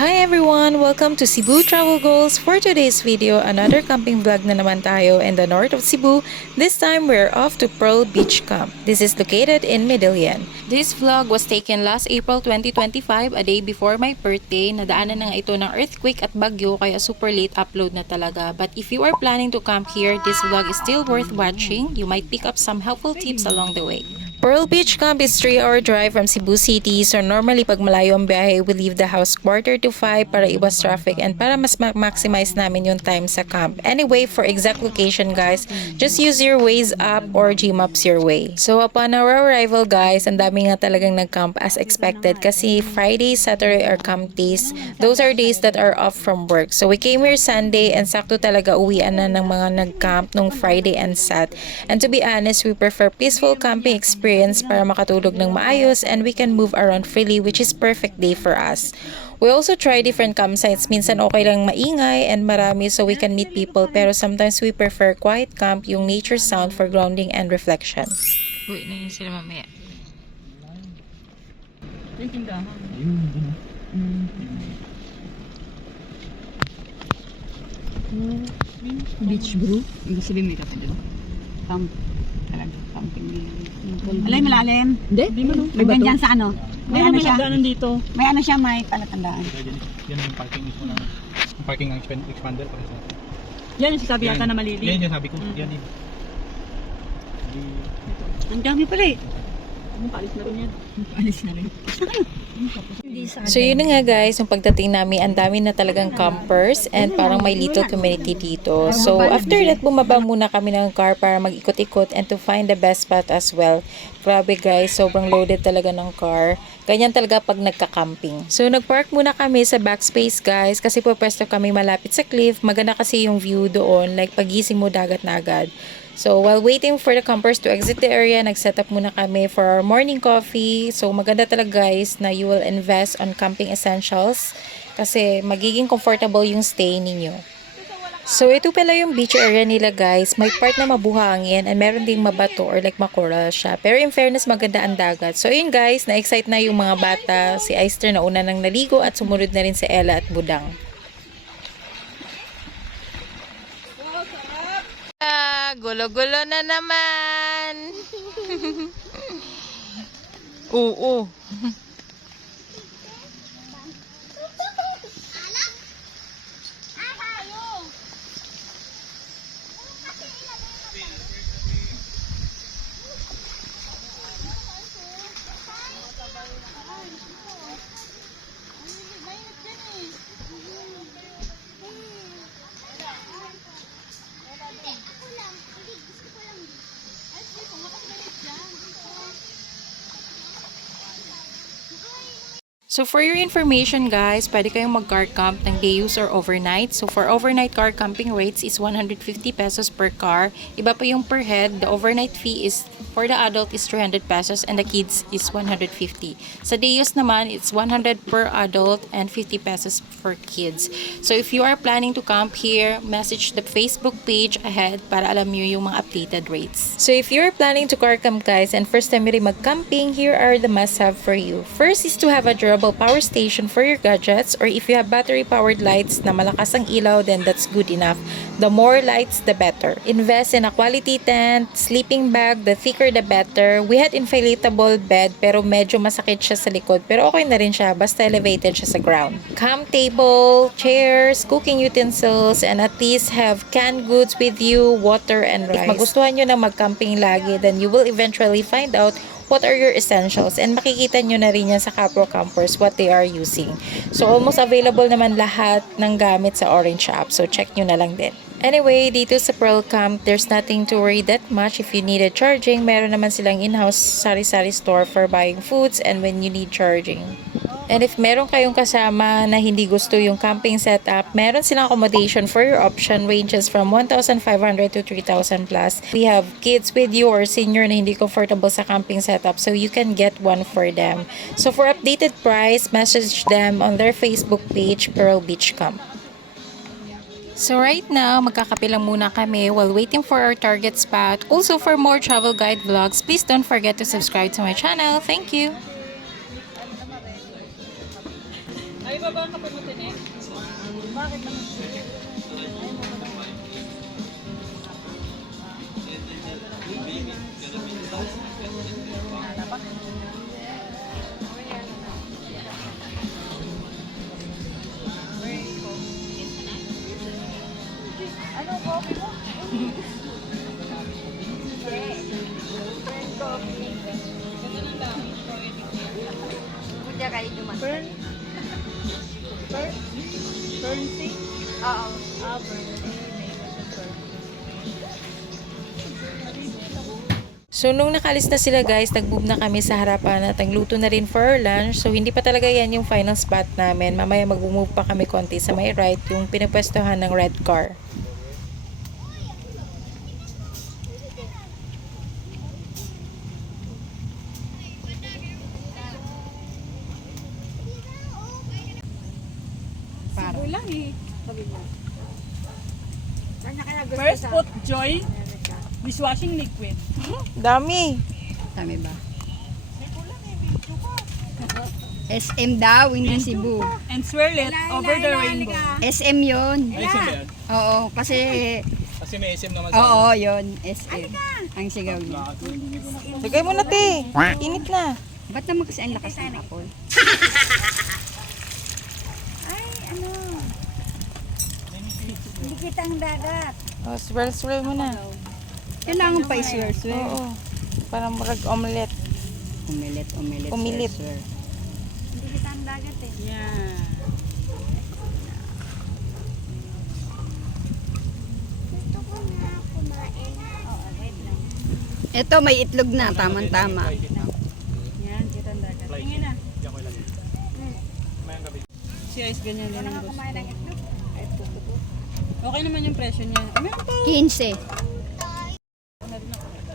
Hi everyone! Welcome to Cebu Travel Goals. For today's video, another camping vlog na naman tayo in the north of Cebu. This time, we're off to Pearl Beach Camp. This is located in Medellin. This vlog was taken last April 2025, a day before my birthday. Nadaanan na nga ito ng earthquake at bagyo kaya super late upload na talaga. But if you are planning to camp here, this vlog is still worth watching. You might pick up some helpful tips along the way. Pearl Beach Camp is 3-hour drive from Cebu City, so normally pag malayo ang biyahe, we leave the house 4:45 para iwas traffic and para mas maximize namin yung time sa camp. Anyway, for exact location guys, just use your Waze app or Gmaps your way. So upon our arrival guys, ang dami nga talagang nag-camp as expected kasi Friday, Saturday are camp days. Those are days that are off from work. So we came here Sunday and sakto talaga uwian na ng mga nag-camp nung Friday and Sat. And to be honest, we prefer peaceful camping experience para makatulog ng maayos and we can move around freely, which is perfect day for us. We also try different campsites. Minsan okay lang maingay and marami so we can meet people, pero sometimes we prefer quiet camp, yung nature sound for grounding and reflection. Uy, na yun sila mamaya. Beach brew? Hindi sabihin may kape doon. Camp. Talaga, camping nila. Alay, malalim. Hindi? May ganyan sa ano? May ano siya? Dito. May ano siya, may palatandaan. Yan yung parking mismo na. Yung parking ng expander. Yan yung sabi yata na malili. Yan yung sabi ko. Yan din. Ang dami pala eh. Paalis na rin yan. Alis na rin. So yun na nga guys, yung pagdating namin, ang dami na talagang campers and parang may little community dito. So after that, bumaba muna kami ng car para mag-ikot-ikot and to find the best spot as well. Grabe guys, sobrang loaded talaga ng car. Ganyan talaga pag nagka-camping. So nagpark muna kami sa backspace guys kasi pwesto kami malapit sa cliff. Maganda kasi yung view doon, like pagising mo dagat na agad. So, while waiting for the campers to exit the area, nag-set up muna kami for our morning coffee. So, maganda talaga guys na you will invest on camping essentials kasi magiging comfortable yung stay ninyo. So, ito pala yung beach area nila guys. May part na mabuhangin and meron ding mabato or like makoral siya. Pero in fairness, maganda ang dagat. So, yun guys, na-excite na yung mga bata. Si Aister na una nang naligo at sumunod na rin si Ella at Budang. Gulo-gulo na naman. Oo. So for your information guys, pwede kayong mag-car camp ng day use or overnight. So for overnight car camping rates is 150 pesos per car. Iba pa yung per head. The overnight fee is for the adult is 300 pesos and the kids is 150. Sa day use naman, it's 100 per adult and 50 pesos for kids. So if you are planning to camp here, message the Facebook page ahead para alam niyo yung mga updated rates. So if you're planning to car camp guys and first time rin mag-camping, here are the must-have for you. First is to have a durable power station for your gadgets, or if you have battery powered lights na malakas ang ilaw, then that's good enough. The more lights, the better. Invest in a quality tent, sleeping bag, the thicker the better. We had inflatable bed pero medyo masakit siya sa likod, pero okay na rin siya basta elevated siya sa ground. Camp table, chairs, cooking utensils, and at least have canned goods with you, water and rice. If magustuhan nyo na mag-camping lagi, then you will eventually find out what are your essentials and makikita nyo na rin yan sa Capro Campers what they are using. So almost available naman lahat ng gamit sa Orange app, so check nyo na lang din. Anyway, dito sa Pearl Camp, there's nothing to worry that much. If you needed charging, meron naman silang in-house sari-sari store for buying foods and when you need charging. And if meron kayong kasama na hindi gusto yung camping setup, meron silang accommodation for your option, ranges from 1,500 to 3,000 plus. We have kids with you or senior na hindi comfortable sa camping setup, so you can get one for them. So for updated price, message them on their Facebook page, Pearl Beach Camp. So right now, magkakape lang muna kami while waiting for our target spot. Also for more travel guide vlogs, please don't forget to subscribe to my channel. Thank you! Ay, baba ka pa matinik. Bakit naman? Burn? Burn? Burn sea? Oo. Ah, burn So, nung nakalis na sila guys, nag-move na kami sa harapan at nagluto na rin for our lunch. So, hindi pa talaga yan yung final spot namin. Mamaya mag-move pa kami konti sa may right, yung pinapwestohan ng red car. Para. lang eh. First, put Joy dishwashing liquid. Dami! Tama ba? SM daw, hindi Cebu. And swirl it over the rainbow. SM yun. Ay, SM ba yan? Oo, kasi, Kasi may SM naman sa... oo, yun. SM. Ang sigaw niya. Lagay mo na, te! Init na! Ba't naman kasi ang lakas ng apol? Oh, swirl mo na. Kailangan pa iswer-swer. Oo. Parang murag omelette. Umilit, Umilit. swer-swer. Yeah. Ito, may itlog na. Tamang-tama. Yan, kita ang dagat. Tingin na. Diyan ko ilagay. Mayang gabi. Si Ice ganyan din ang gusto. Okay naman yung presyo niya. Ay, meron pa. 15.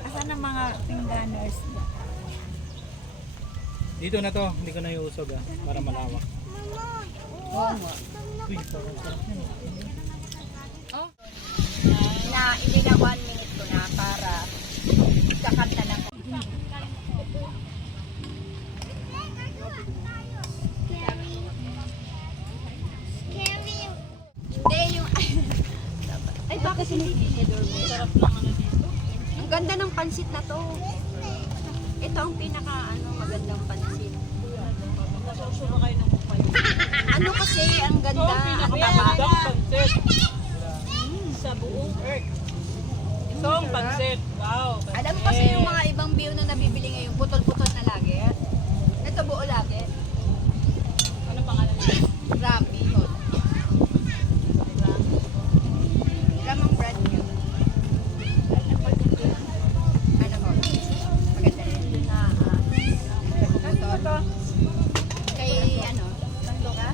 Asan ang mga pinganers? Dito na to, hindi ko na iusog para malawak. Uy, parang sarap yan. Na hindi na 1 minute ko na para kakat na lang. Hindi yung... Ay, bakit hindi niya dorme? Sarap lang ano dito. Ang ganda ng pansit na to. Ito ang pinaka magandang pansit. Nasusulo kayo ng kupal. Ano kasi ang ganda, ang taba. Isang pansit. Sa buong earth. Isang pansit. Wow. Alam mo kasi yung mga ibang view na nabibili ngayon, putol-putol na lagi. Ito buo lagi. Ano pangalan niya? Grabe yun. Ramang brand new. Ano mo? Maganda rin na putol. Kay ano? Nando ka?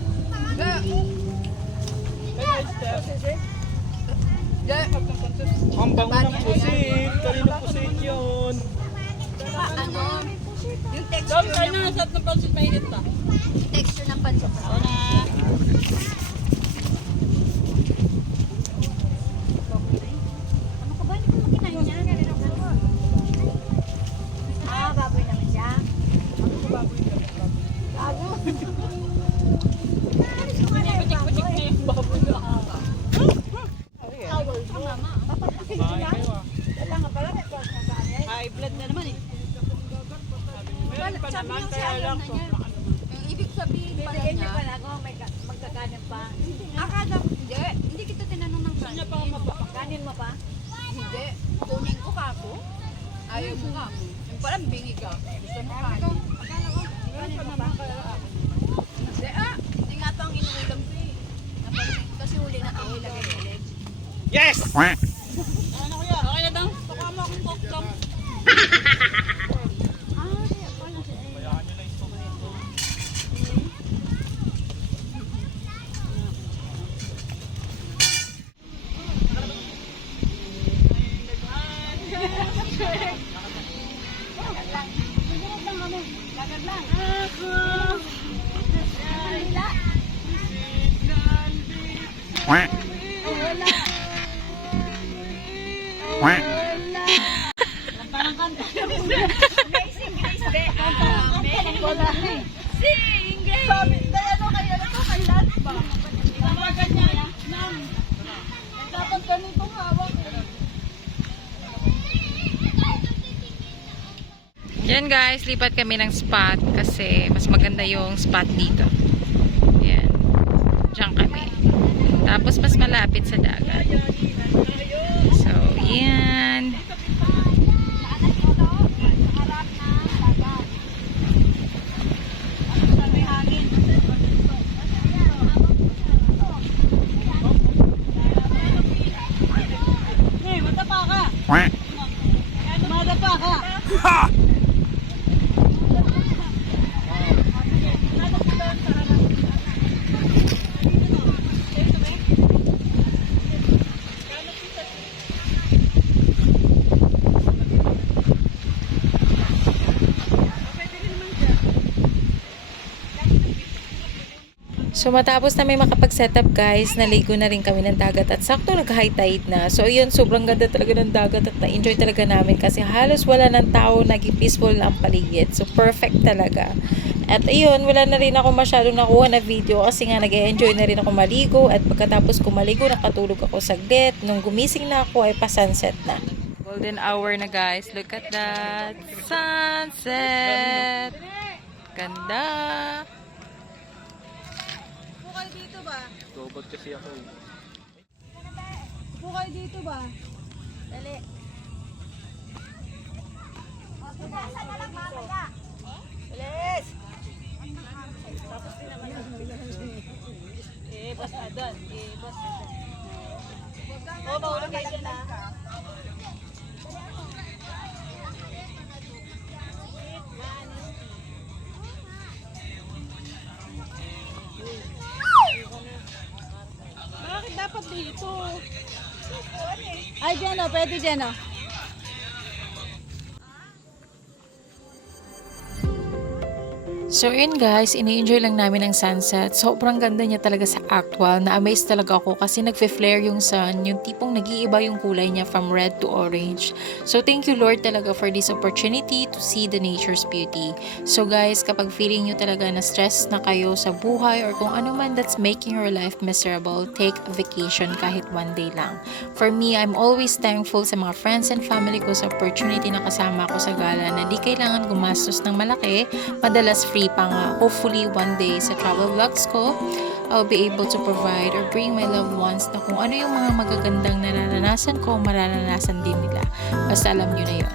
Ang bango ng pusit! Kanina pusit yun! Ano? Yung Dami texture kayo na ng, nasat ng pansit mainit na. texture ng pansit. Ako na. Ano ka ba? Hindi ko makinain niya. Baboy naman siya. Putik-putik na yung baboy na. Bahay kayo High blood na naman eh. Meron pa naman kaya lang. Yung ibig sabihin pala niya, magkakanin pa. Akala ko, hindi kita tinanong ng kanin. Kanin mo pa? Hindi. Kunin ko ka ako. Ayaw mo ka mo. Yung parang bingi ka. Gusto mo kanin. Akala ko, kanin mo pa? Hindi hindi nga ito ang inuulam ko eh. Kasi huli na ako, ilagay sa leg. Yes! Ano kuya? Okay na daw. Baka mo akong koktom. Dapat ganitong hawak. Yan guys, lipat kami ng spot kasi mas maganda yung spot dito. Yan. Diyan kami. Tapos mas malapit sa dagat. So, yan. So matapos na may makapag-setup guys, naligo na rin kami ng dagat at sakto nag-high tide na. So yun, sobrang ganda talaga ng dagat at na-enjoy talaga namin kasi halos wala ng tao, naging peaceful na ang paligid. So perfect talaga. At ayun, wala na rin ako masyadong nakuha na video kasi nga nag-enjoy na rin ako maligo at pagkatapos ko maligo, nakatulog ako saglit. Nung gumising na ako ay pa-sunset na. Golden hour na guys. Look at that. Sunset. Ganda. Bukay dito ba? Robot kasi ako. Bukay dito ba? Dali. Saan na lang mamaya? Bilis! Basta doon. Basta doon. Oo, mahulog kayo dyan ah. Bakit dapat dito? Ay, dyan o. Pwede dyan o. So yun guys, ini-enjoy lang namin ang sunset. Sobrang ganda niya talaga sa actual. Na-amaze talaga ako kasi nagfe-flare yung sun. Yung tipong nag-iiba yung kulay niya from red to orange. So thank you Lord talaga for this opportunity to see the nature's beauty. So guys, kapag feeling nyo talaga na stress na kayo sa buhay or kung ano man that's making your life miserable, take a vacation kahit one day lang. For me, I'm always thankful sa mga friends and family ko sa opportunity na kasama ko sa gala na di kailangan gumastos ng malaki, madalas free pa nga. Hopefully one day sa travel vlogs ko, I'll be able to provide or bring my loved ones na kung ano yung mga magagandang nararanasan ko, mararanasan din nila. Basta alam nyo na yun.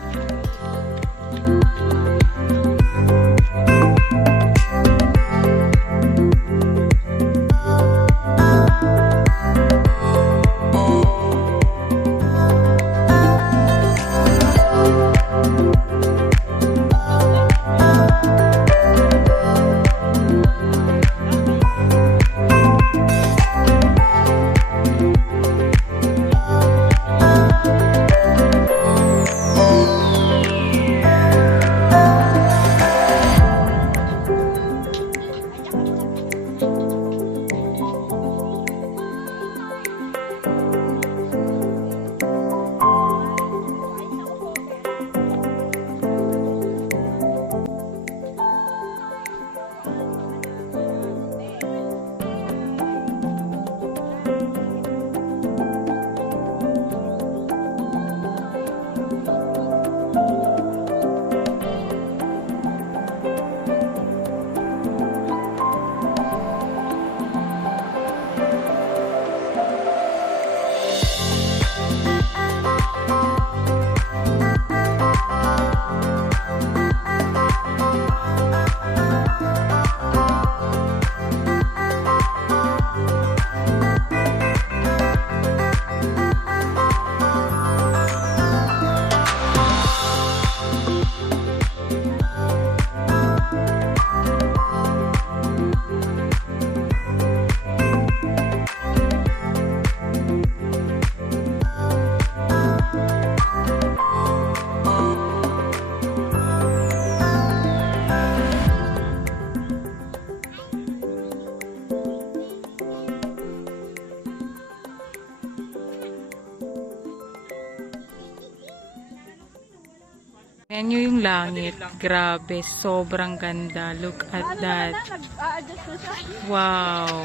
Yan yung langit. Grabe, sobrang ganda. Look at that. Nag-a-adjust na siya. Wow.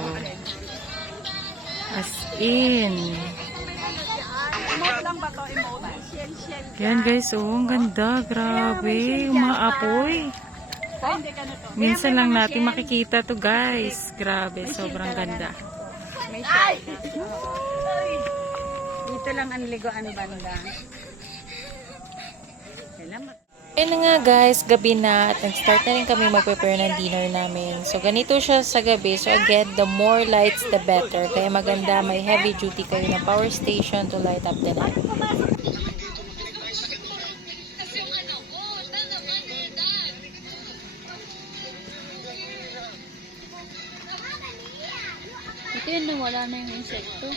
As in. Emote lang ba to? Emote? Shell. Yan guys, oh, ang ganda. Grabe, umaapoy. Hindi ka na to. Minsan lang natin makikita to guys. Grabe, sobrang ganda. May shell. Dito lang ang liguan banda. Salamat. Ayun na nga guys, gabi na at nag-start na rin kami mag-prepare ng dinner namin. So ganito siya sa gabi. So again, the more lights the better. Kaya maganda, may heavy duty kayo na power station to light up the night. Ito yun na wala na yung insekto.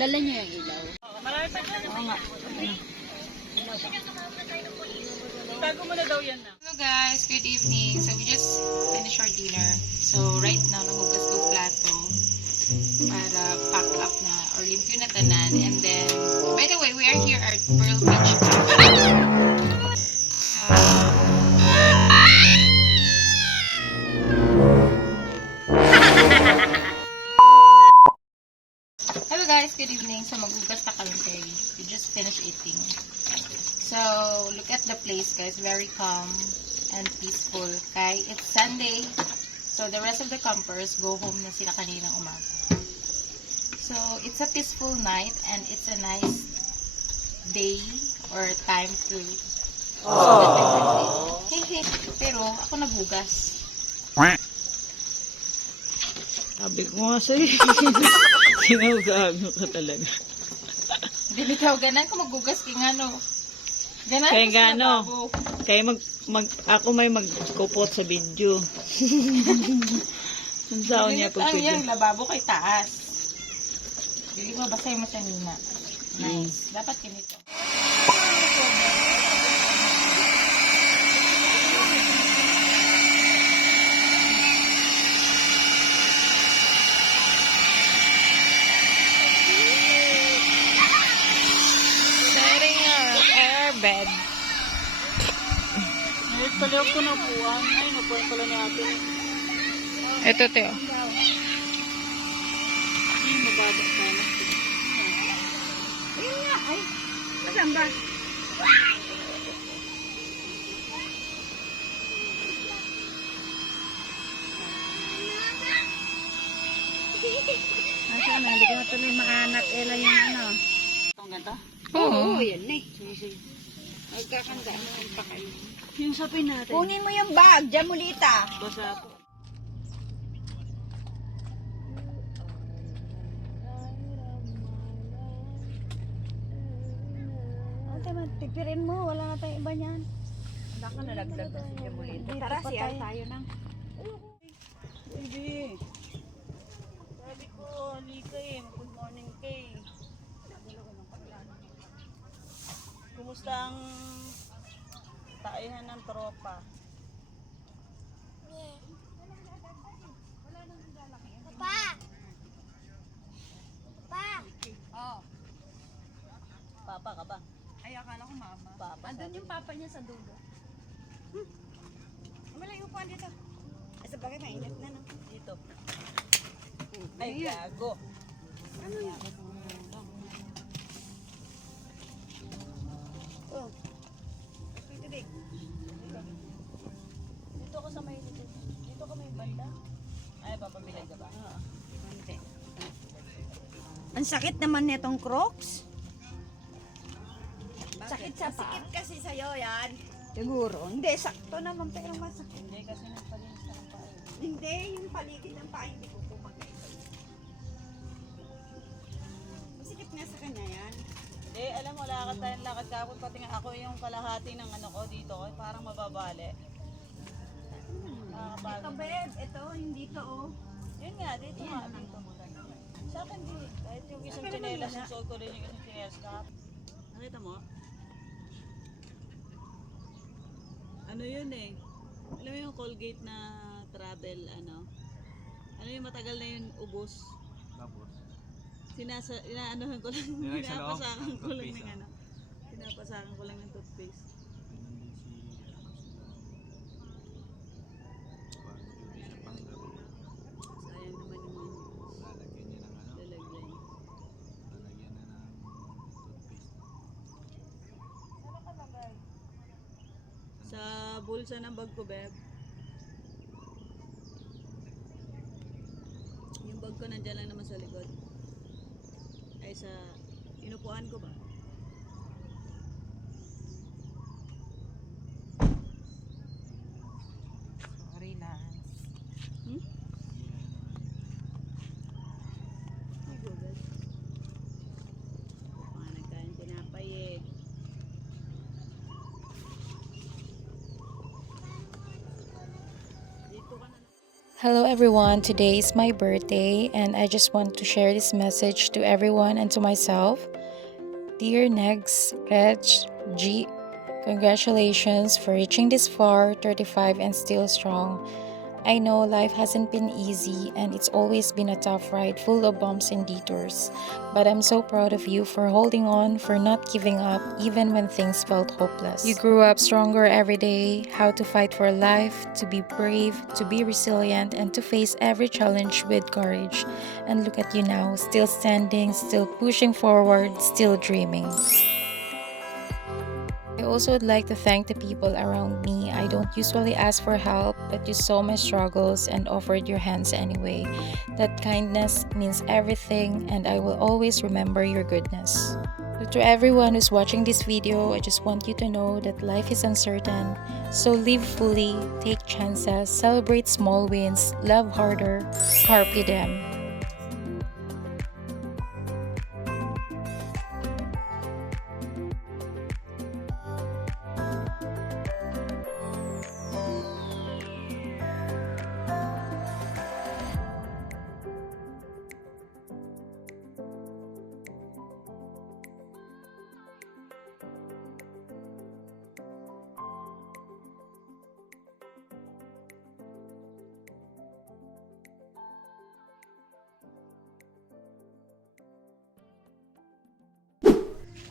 Dala niyo yung ilaw. Oo nga. Tago mo na daw yan na. Hello guys, good evening. So we just finished our dinner. So right now, nagugas ko plato para pack up na or limpyo na tanan. And then, by the way, we are here at Pearl Beach. Hello guys, good evening. So magugas na kami kay. We just finished eating. So, look at the place guys, very calm and peaceful. Kay it's Sunday, so the rest of the campers go home na sila kaninang umaga. So, it's a peaceful night and it's a nice day or time to spend my birthday. Pero, ako nagugas. Sabi ko nga sa'yo. Sinawgago ka talaga. Hindi bitaw, ganan ko magugas kay nga no. Ganan Kaya ko sa gano? lababo. Kaya ako may magkupot sa video. Ang saon niya pag Ang video. yung lababo kay taas. Hindi mo basay mo siya nina. Nice. Dapat ganito. Setting our bed. Ngayon pala ako napuan. Ay, napuan pala natin. Ito, Teo. Ay, mababak na na. Ayun nga. Ay, saan ba? Asa na, hindi ko na tuloy makanap. Ela yung ano. Itong ganda? Oo. yan eh. Magkakanda naman pa kayo. Yung sapin natin. Kunin mo yung bag, Jamulita. Basa po. Ate, tipirin mo. Wala na tayong iba niyan. Wala ka nalagdag na si Jamulita. Tara, siya tayo nang. Baby. Sabi ko, Lika eh. Good morning kay. Kumusta ang taihan ng tropa? Oh. Papa ka ba? Ay, akala ko mama. Papa. Andun yung papa niya sa dulo. Malayo pa dito. Ay, sa bagay, mainit na, no? Dito. Ay, gago. Ano yan? Oh. Tubig. Dito ko sa may dito ka may banda. Ay, papabilag ka ba? Oo. Konti. Ang sakit naman nitong Crocs. Sakit sa paa. Sakit kasi sa'yo yan. Siguro. Hindi, sakto naman pero masakit. Hindi kasi nagpalinis ng paa. Hindi, yung paligid ng paa hindi ko kumagay. Masikip nga sa kanya yan. Hindi, alam mo, lakad tayong lakad kapon. Pati nga ako yung kalahati ng ano ko dito. Parang mababali. Ito, babe. Ito, hindi to, oh. Yun nga, dito nga. Dito. Sa akin di. Kahit yung isang tsinelas, yung suot ko rin yung isang tsinelas ka. Nakita mo? Ano yun eh? Alam mo yung Colgate na travel, ano? Ano yung matagal na yun ubos? Tapos, Inaanohan ko lang, Nilagay sa loob pinapasakan ng ko lang toothpaste, ng ano. Pinapasakan ko lang ng toothpaste. bulsa ng bag ko, beb. Yung bag ko nandyan lang naman sa likod. Ay, sa inupuan ko ba? Sorry, Lance. Ay, Google. Mga nagkain tinapay eh. Dito ka na. Hello everyone, today is my birthday and I just want to share this message to everyone and to myself. Dear Negs, Reg, G, congratulations for reaching this far, 35 and still strong. I know life hasn't been easy and it's always been a tough ride full of bumps and detours. But I'm so proud of you for holding on, for not giving up even when things felt hopeless. You grew up stronger every day, how to fight for life, to be brave, to be resilient, and to face every challenge with courage. And look at you now, still standing, still pushing forward, still dreaming. I also would like to thank the people around me. I don't usually ask for help, but you saw my struggles and offered your hands anyway. That kindness means everything, and I will always remember your goodness. So to everyone who's watching this video, I just want you to know that life is uncertain. So live fully, take chances, celebrate small wins, love harder, carpe diem.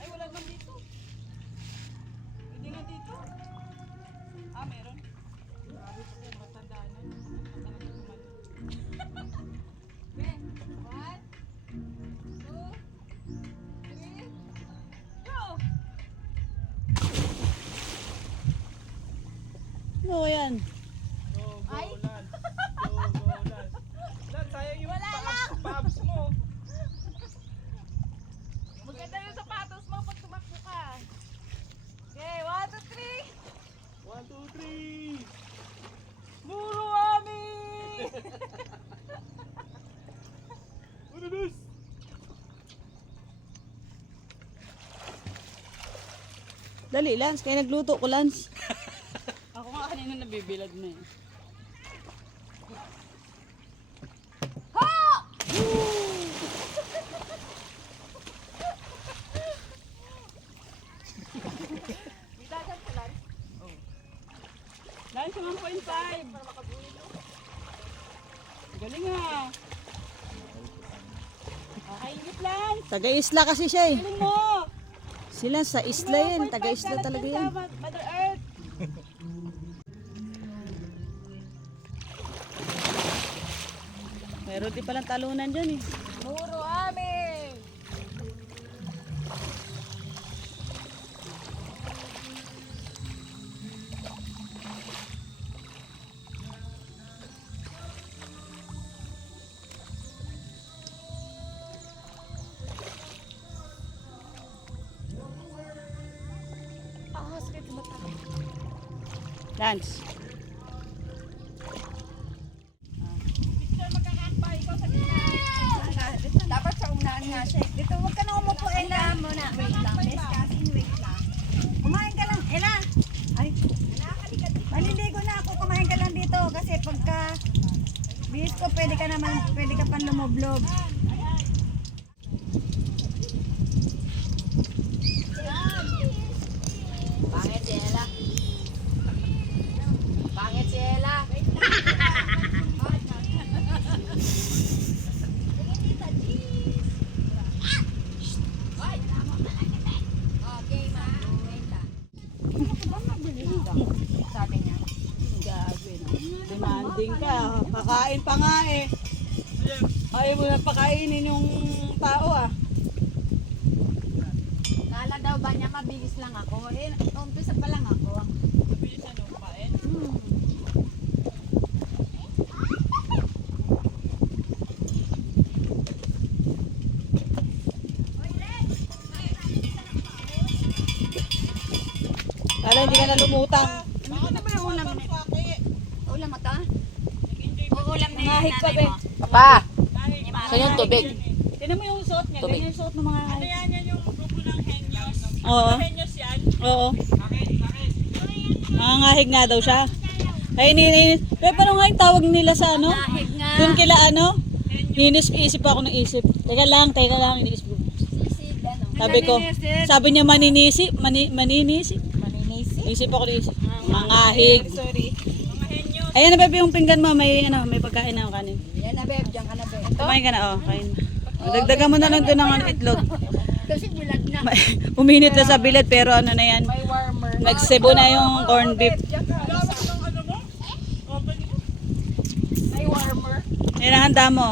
Ay, wala naman dito. Hindi nga dito. Ah, meron. Grabe po yan, matandaan na. Ano yan? Go, go, Lance. Go, go, Lance. Lance, sayang yung paabs mo. Maganda yung sapatos mo pag tumakbo ka. Okay, 1, 2, 3. 1, 2, 3. Muro Ami! Ududus! Dali, Lance. Kaya nagluto ko, Lance. Ako nga kanina nabibilad na eh. Lance, 1.5. Galing ha. Kakaingit, Lance. Taga-isla kasi siya eh. Galing mo. Sila sa isla yan. Taga-isla talaga yan. Mother Earth. Meron din palang talunan dyan eh. Muro amin. Sakit mata. Lance. Dapat sa unahan nga siya. Dito, huwag ka na umupo, Ella. Muna. Wait lang. Best cousin, wait lang. Kumain ka lang, Ella. Ay, maliligo na ako. Kumain ka lang dito. Kasi pagka bihis ko, pwede ka pang lumoblob. Pangit si Ella. Pangit si Ella. Okay, ma. Wait lang. Sabi niya. Gabi na. Demanding ka. Pakain pa nga eh. Ayaw mo na pakainin yung tao ah. Kala daw ba niya mabilis lang ako? Eh, umpisa pa lang ako. Mabilis ano, kumain? Para hindi ka na lumutang. Ulam mo to? Uulam na Nangahig pa, be. Pa, saan yung tubig? Tinan mo yung suot niya. Tubig. Ganyan yung suot ng mga... Ano yan yung grupo ng Henyos? Oo. Henyos yan? Oo. Nangangahig nga daw siya. Ay, Pero paano nga yung tawag nila sa ano? Nahig nga. Doon kila ano? Isip ako ng isip. Teka lang, iniisip ko. Sisid, ano? Sabi niya maninisi. Maninisi. Maninisi. Isip ako ng isip. Mangahig. Sorry. Mga Henyos. Ayan na, bebe, yung pinggan mo. May pagkain na kanin. Yan na, babe. Diyan ka na, babe. Kumain ka na, kain. Dagdagan mo na lang doon ng itlog. Kasi bulag na. Uminit na sa bilad, pero ano na yan. May warmer. Nagsebo na yung corned beef. Gawak ng ano mo? Company mo? May warmer. Yan ang handa mo,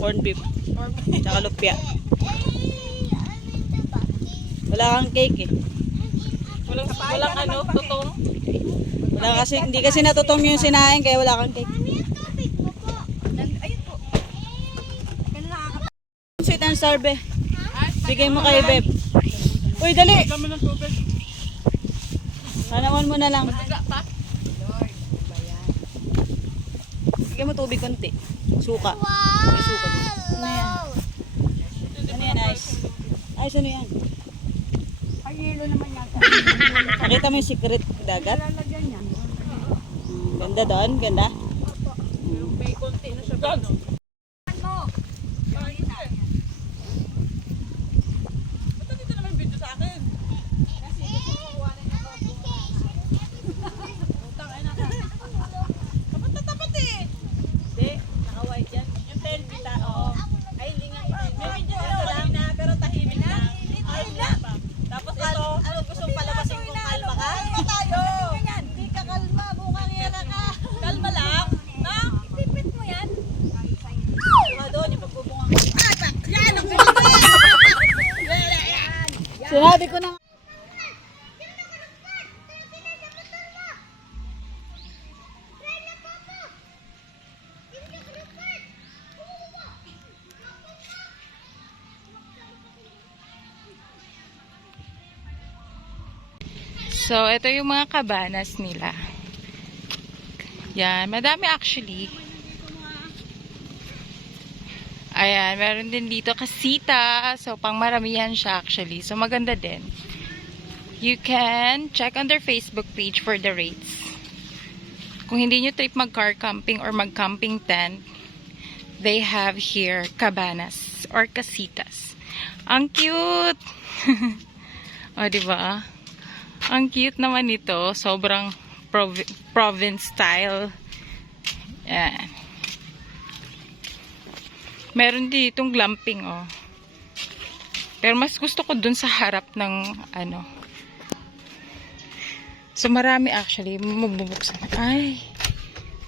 corned beef. Tsaka lupia. Wala kang cake eh. Walang ano, tutong. Hindi kasi natutong yung sinain, kaya wala kang cake. Ayun po. Ganun nakaka... Sweet and sour, be. Bigay mo kay Beb. Uy, dali! Dami ng tubig. Hanawan mo na lang. Lord, ba yan? Bigay mo tubig konti. Suka. May suka din. Ano yan? Ano yan, ice? Ice, ano yan? Ay, yelo naman yan. Nakita mo yung secret dagat? Lalagyan yan. Ganda doon, ganda. May konti na siya doon. Ano? Ba't dito naman yung video sa akin? Tapat na tapat eh. Hindi, naka-white yan. Yung 10 kita, oo. Ay, hindi nga. May video lang na, pero tahimik na. Ayun na. Tapos ito. Ano, gusto mong palabasin kung kalma ka? Kalma tayo. Hindi ka kalma, bukang hira ka. Kalma lang. Na? Ipipit mo yan. Saka doon, yung pagbubungang ka. Sinabi ko na. So, ito yung mga kabanas nila. Yan, madami actually. Ayan, meron din dito kasita. So, pang maramihan siya actually. So, maganda din. You can check on their Facebook page for the rates. Kung hindi nyo trip mag-car camping or mag-camping tent, they have here cabanas or casitas. Ang cute! O, diba? Ang cute naman nito. Sobrang province style. Yan. Meron ditong glamping, oh. Pero mas gusto ko dun sa harap ng, ano. So, marami actually. Mabubuksan. Ay.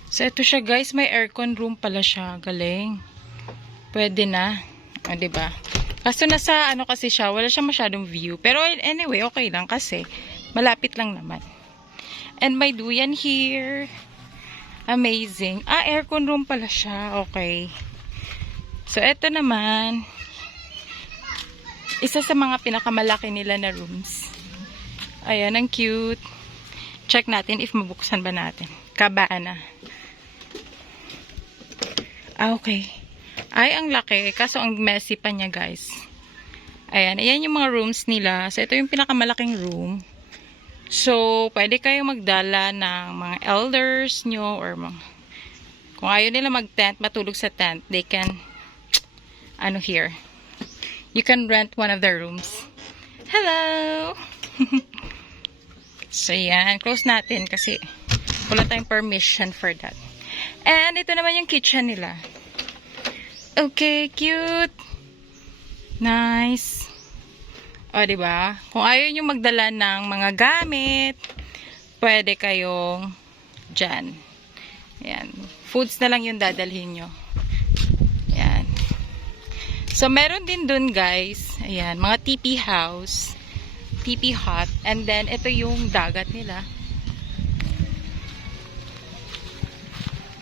So, ito siya, guys. May aircon room pala siya. Galing. Pwede na. O, diba? Kaso nasa, ano kasi siya, wala siya masyadong view. Pero anyway, okay lang kasi malapit lang naman. And may duyan here. Amazing. Ah, aircon room pala siya. Okay. So, eto naman, isa sa mga pinakamalaki nila na rooms. Ayan, ang cute. Check natin if mabuksan ba natin. Cabana. Ah, okay. Ay, ang laki. Kaso, ang messy pa niya, guys. Ayan, ayan yung mga rooms nila. So, ito yung pinakamalaking room. So, pwede kayo magdala ng mga elders nyo or mga, kung ayaw nila mag-tent, matulog sa tent, they can, ano here, you can rent one of their rooms. Hello! So, yan. Close natin kasi wala tayong permission for that. And, ito naman yung kitchen nila. Okay, cute! Nice! O, diba? Kung ayaw nyo magdala ng mga gamit, pwede kayong dyan. Ayan. Foods na lang yung dadalhin nyo. Ayan. So, meron din dun, guys. Ayan. Mga teepee house. Teepee hut. And then, ito yung dagat nila.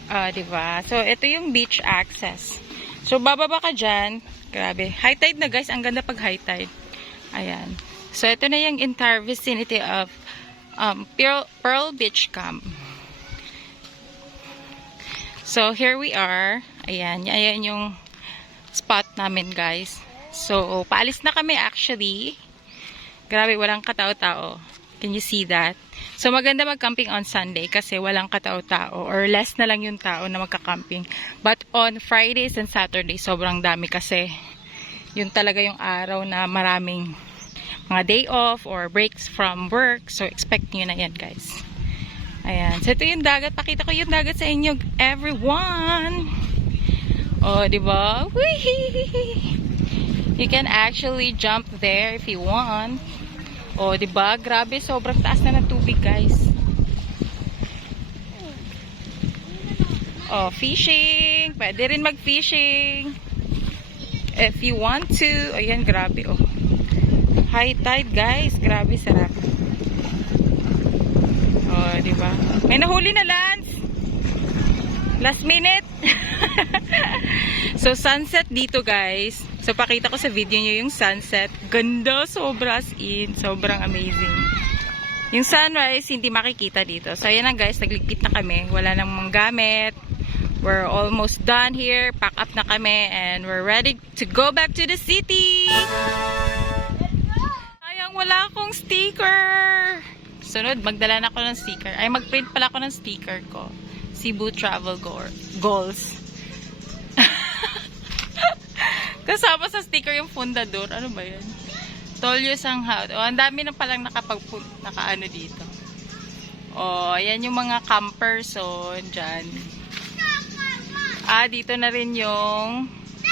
Diba? So, ito yung beach access. So, bababa ka dyan. Grabe. High tide na guys. Ang ganda pag high tide. Ayan. So, ito na yung entire vicinity of Pearl Beach Camp. So, here we are. Ayan. Ayan yung spot namin guys. So, paalis na kami actually. Grabe, walang katao-tao. Can you see that? So, maganda mag-camping on Sunday kasi walang katao-tao or less na lang yung tao na magka-camping. But on Fridays and Saturdays, sobrang dami kasi yun talaga yung araw na maraming mga day off or breaks from work. So, expect nyo na yan, guys. Ayan. So, ito yung dagat. Pakita ko yung dagat sa inyo, everyone. Oh, diba? Whee! You can actually jump there if you want. Oh, diba? Grabe, sobrang taas na ng tubig, guys. Oh, fishing. Pwede rin mag-fishing. If you want to. Ayan, grabe, oh. High tide, guys. Grabe, sarap. Oh, diba? May nahuli na, Lance. Last minute. So, sunset dito, guys. So, pakita ko sa video nyo yung sunset. Ganda, sobra as in. Sobrang amazing. Yung sunrise, hindi makikita dito. So, ayan na guys, nagligpit na kami. Wala namang gamit. We're almost done here. Pack up na kami. And we're ready to go back to the city. Sayang, wala akong sticker. Sunod, magdala na ako ng sticker. Ay, magprint pala ako ng sticker ko. Cebu Travel Goals. Kasama sa sticker yung fundador. Ano ba yan? Tolyo Sanghaw. Oh, ang dami na palang nakaano dito. Oh, ayan yung mga campers. So, dyan. Dito na rin yung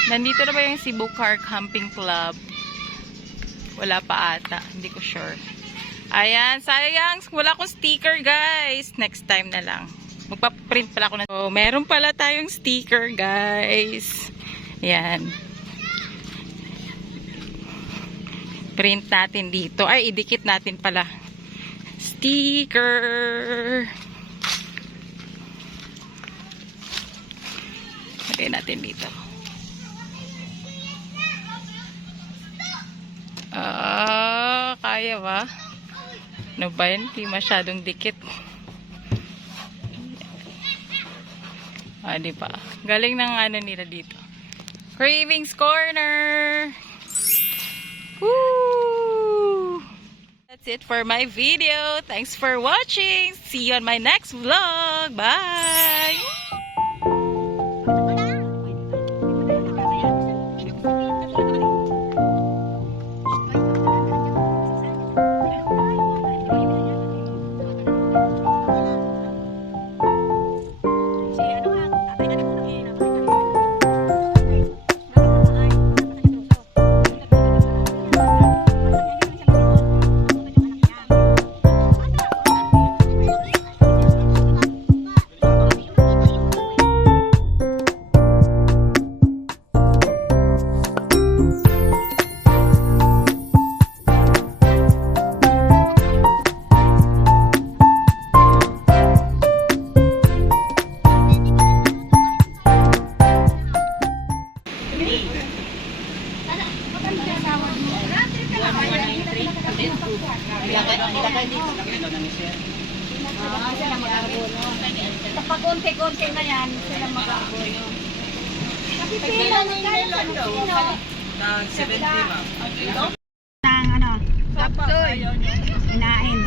nandito na ba yung Cebu Car Camping Club? Wala pa ata. Hindi ko sure. Ayan. Sayang. Wala akong sticker, guys. Next time na lang. Magpa-print pala ako na. So, meron pala tayong sticker, guys. Ayan. Print natin dito. Ay, idikit natin pala. Sticker. Lagay natin dito. Kaya ba? Ano ba yun? Hindi masyadong dikit. Di ba? Galing ng ano nila dito. Cravings Corner! Woo! That's it for my video. Thanks for watching. See you on my next vlog. Bye! Kapag konti-konti na yan, sila mag-abono. Kapipila na yan. Nang 70, ma'am. Nang ano, kapsoy. Inahin.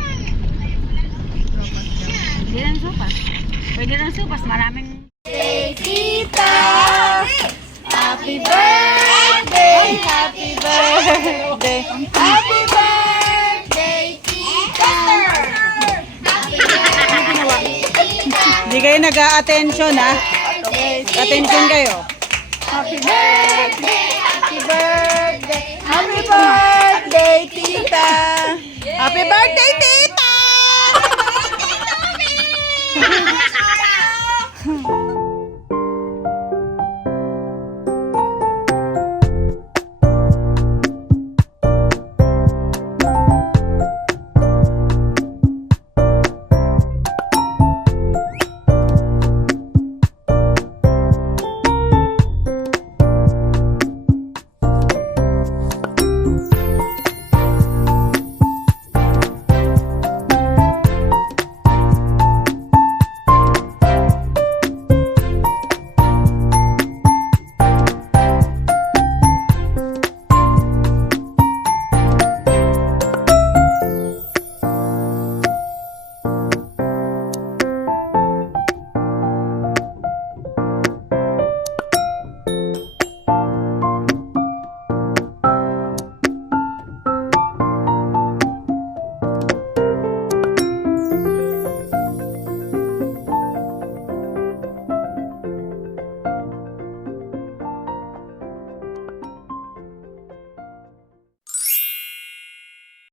Pwede lang supas. Pwede lang supas. Maraming... Tita! Happy birthday! Happy birthday! Happy birthday, Tita! Hindi kayo nag-a-attention, ha? Attention kayo. Happy birthday! Happy birthday! Happy birthday, Tita! Happy birthday, Tita!